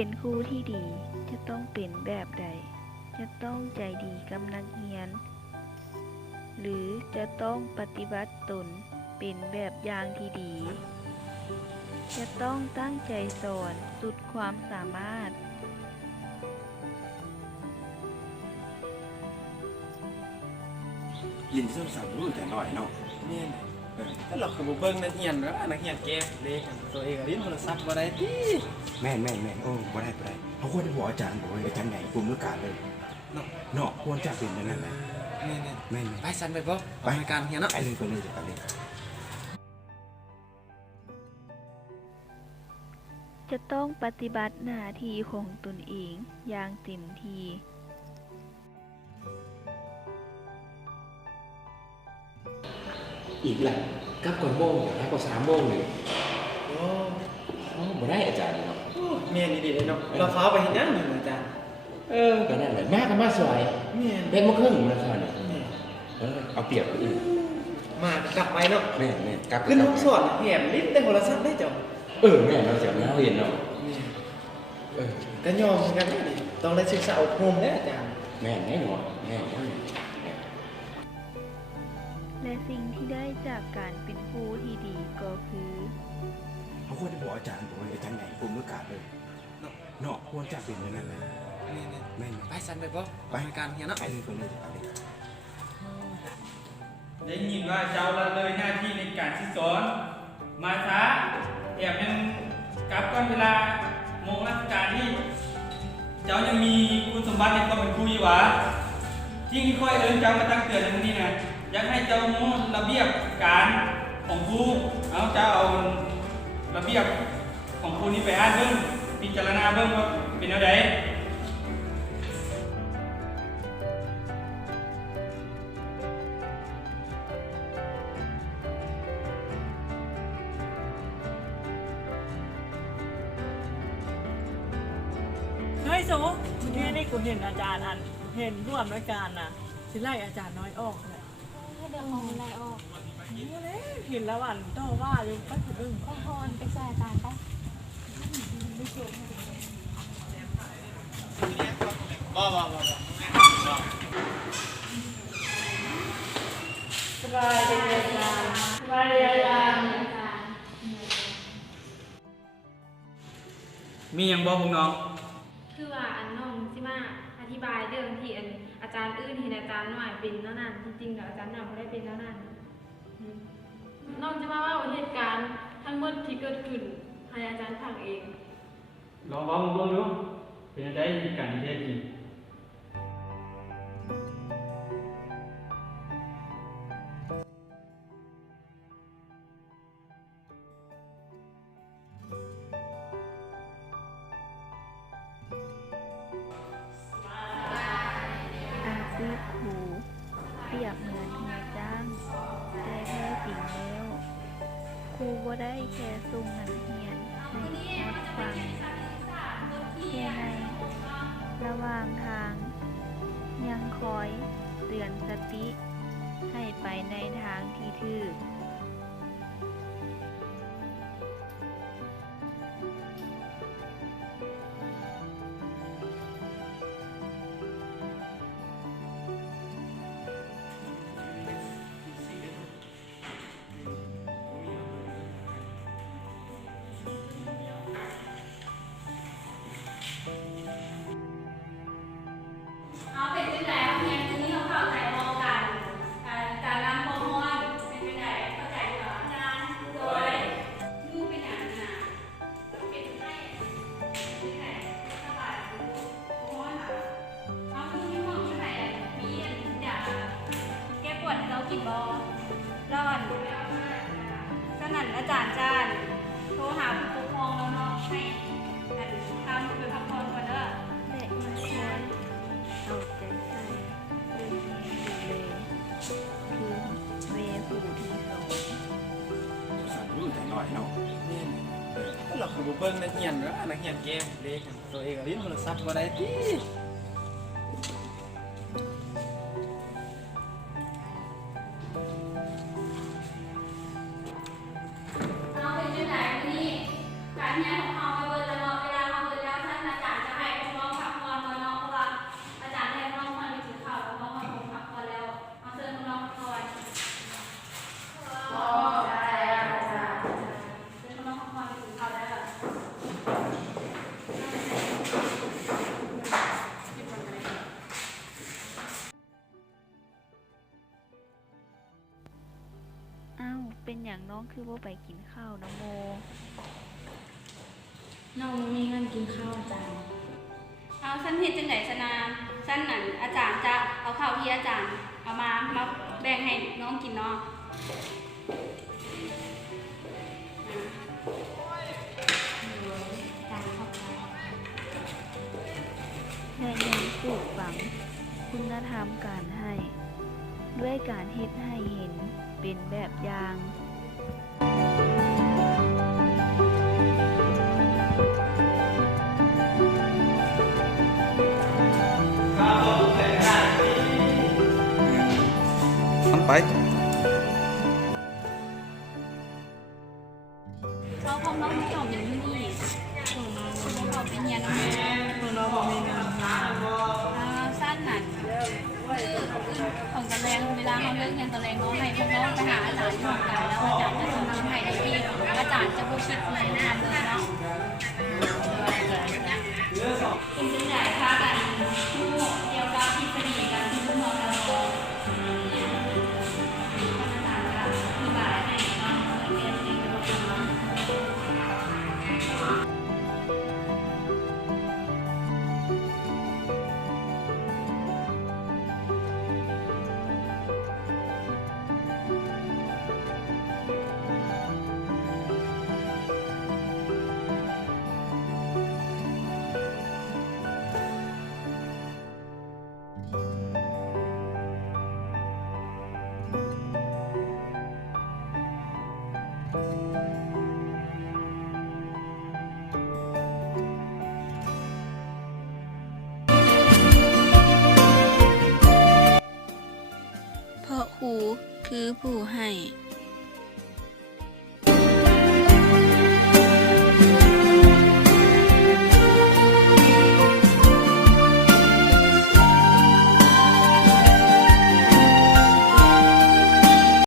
เป็นครูที่ดีจะต้องเป็นแบบใดจะต้องใจดีกับนักเรียนหรือจะต้องปฏิบัติตนเป็นแบบอย่างที่ดีจะต้องตั้งใจสอนสุดความสามารถยินเสริมสร้างรู้แต่น้อยเนาะแม่นถ้าเราคือบ่เบิ่งนักเรียนแล้วนักเรียนแก้เลขตัวเองก็ลิ้นโทรศัพท์บ่ได้ติ แม่นโอ้บ่ได้เขาควรจะบอกอาจารย์บอกว่าอาจารย์ใหญ่กลุ่มเมื่อการเลยเนาะเนาะควรจะเป็นอย่างนั้นแหละแม่นไปสั่นไปบ่ไปการเรียนเนาะไปเลยจะไปเลยจะต้องปฏิบัติหน้าที่ของตนเองอย่างเต็มที่อีกแหละกับก่อนโมงอย่างไรก็3 โมงเลยโอ้บ่ได้อาจารย์เนาะแม่นดีเลยเนาะเราฟ้าไปเฮ็ดหยังนี่อาจารย์ก็นั่นแหละมาก็มาสวยแม่นเป็นโมงครึ่งมาสวยเนี่ยเอาเปรียบคนอื่นมากลับไปเนาะแม่กลับขึ้นห้องสอนแหมลิ้นได้โทรศัพท์ได้จ้ะแม่เราจะมาเรียนเนาะก็ยอมกันนี่ต้องได้ศึกษาอบรมเด้อาจารย์แม่แน่นอนแม่และสิ่งที่ได้จากการเป็นครูที่ดีก็คือเขาควรจะบอกอาจารย์บอกว่าอาจารย์ใหญ่กลุ่มเมื่อการเลยเนาะควรจะเป็นอย่างนั้นแหละแม่นไปสั่นไปบ่ไปการเรียนเนาะไปเลยจะไปเลยได้ยินว่าเจ้าละเลยหน้าที่ในการสอนมาช้าแอบยังกลับก่อนเวลาโมงราชการที่เจ้ายังมีคุณสมบัติในความเป็นครูอยู่หวะที่ค่อยเอิ้นเจ้ามาตั้งเตือนในวันนี้นะอยากให้เจ้าโน้ระเบียบการของครูเอาเจ้าเอาระเบียบของครูนี้ไปอ่านเบิ่งพิจารณาเบิ่งว่าเป็นอะไรเฮ้ยโซที่นี่กูเห็นอาจารย์เห็นร่วมรายการน่ะสิไล่อาจารย์น้อยออกเลยให้เดินมองไล่ออกเห็นแล้วต่อว่าอยู่ไปถึงข้อพรไปใส่อาจารย์ปะบ่สบายดีอาจารย์สบายดีอาจารย์มีอย่างบอกพวกน้องคือว่าน้องสิมาอธิบายเรื่องที่อาจารย์อื่นเห็นอาจารย์หน่อยเป็นแล้วนั่นจริงๆแล้วอาจารย์หน่อยไม่ได้เป็นแล้วนั่นน้องจะมาว่าเหตุการณ์ทั้งหมดที่เกิดขึ้นให้อาจารย์ฟังเองลองบอกมึงเบิ่งดูเป็นอะไรการที่แท้จริงอาชีพครูเปรียบเหมือนนายจ้างแต่แท้จริงแล้วครูบ่ได้แค่ส่งนักเรียนให้รับฟังแค่ในระหว่างทางยังคอยเตือนสติให้ไปในทางที่ถูกเอาเป็นจังได๋เรียนตรงนี้เขาเข้าใจมองกันการนำข้อมูลเป็นจังได๋เข้าใจเหรออาจารย์โดยมือเป็นอย่างน่ะต้องเป็นให้ที่ไหนสบายโอ้ยค่ะเอาคือที่ห้องที่ไหนมีอยากแก้ปวดเรากินบ่ร้อนสนั่นอาจารย์โทรหาผู้ปกครองแล้วเนาะให้ทำไปพักผ่อนก่อนเด้อและยังคอยเอาใจใส่ดูแลคือแม่ผู้ที่สอนสั่งรู้แต่น้อยเนาะแม่นถ้าเราคือบ่เบิ่งนักเรียนแล้วนักเรียนแก้เลขตัวเองก็ลิ้นโทรศัพท์บ่ได้ติเอาเป็นจังได๋มื้อนี้การเรียนของเฮาไปเบิดแล้วเนาะเวลาเฮาเบิดแล้วท่านน่ะ ยังน้องคือบ่ไปกินข้าวนะโม น้องมีเงินกินข้าวอาจารย์ เอาสั้นเฮ็ดจังไดสนาสั้นนั่นอาจารย์จะเอาข้าวที่อาจารย์เอามาแบ่งให้น้องกินเนาะ อาจารย์เข้าใจ และยังปลูกฝังคุณธรรมการให้ ด้วยการเฮ็ดให้เห็นเป็นแบบอย่าง ทำไป เขาพร้อมน้องสอบอยู่ที่นี่ส่งน้องสอบเป็นเฮียน้องแม่ ตัวน้องบ่มีเงินมา สั้นนั่นคือของตะแรงเวลาเขาเลิกเรียนตะแรงน้องให้พวกน้องไปหาอาจารย์ร่วมกันแล้วอาจารย์จะส่งเงินให้ในที่อาจารย์จะบ่คิดเงินนำเลยเนาะเป็นจังได๋พากันฮู้เกี่ยวกับทฤษฎีการคิดของเราอาจารย์ก็อธิบายให้เนาะเรียนเองก็เป็นเนาะ เพราะครูคือผู้ให้